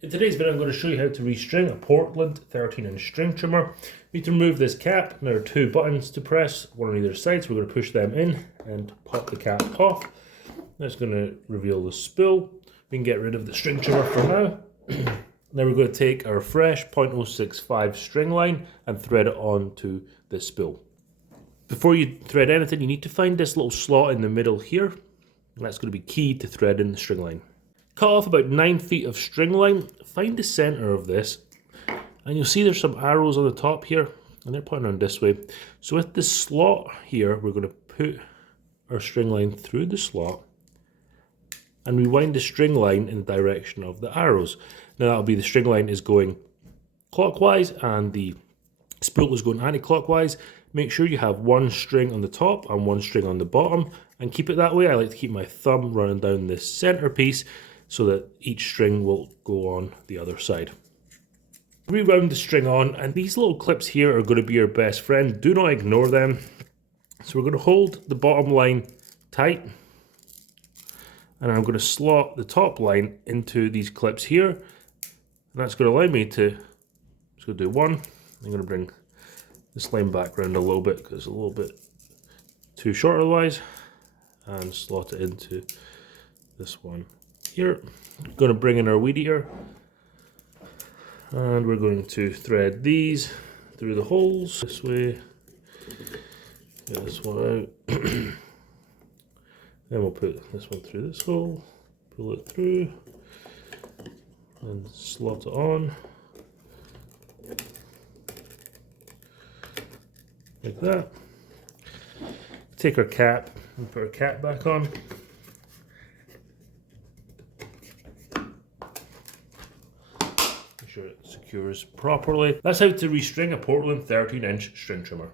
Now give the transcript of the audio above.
In today's video I'm going to show you how to restring a Portland 13-inch string trimmer. We need to remove this cap, and there are two buttons to press, one on either side, so we're going to push them in and pop the cap off. That's going to reveal the spool. We can get rid of the string trimmer for now. Now we're going to take our fresh 0.065 string line and thread it onto this spool. Before you thread anything, you need to find this little slot in the middle here, and that's going to be key to threading the string line. Cut off about 9 feet of string line, find the center of this, and you'll see there's some arrows on the top here, and they're pointing around this way. So with the slot here, we're going to put our string line through the slot and rewind the string line in the direction of the arrows. Now that'll be the string line is going clockwise and the spool is going anti-clockwise. Make sure you have one string on the top and one string on the bottom, and keep it that way. I like to keep my thumb running down this center piece so that each string will go on the other side. Rewound the string on, and these little clips here are going to be your best friend. Do not ignore them. So we're going to hold the bottom line tight, and I'm going to slot the top line into these clips here, and that's going to allow me to, just going to do one. I'm going to bring this line back around a little bit because it's a little bit too short otherwise, and slot it into this one here. I'm going to bring in our weed eater, and we're going to thread these through the holes this way. Get this one out. Then we'll put this one through this hole, pull it through, and slot it on. Like that. Take our cap and put our cap back on. Make sure it secures properly. That's how to restring a Portland 13-inch string trimmer.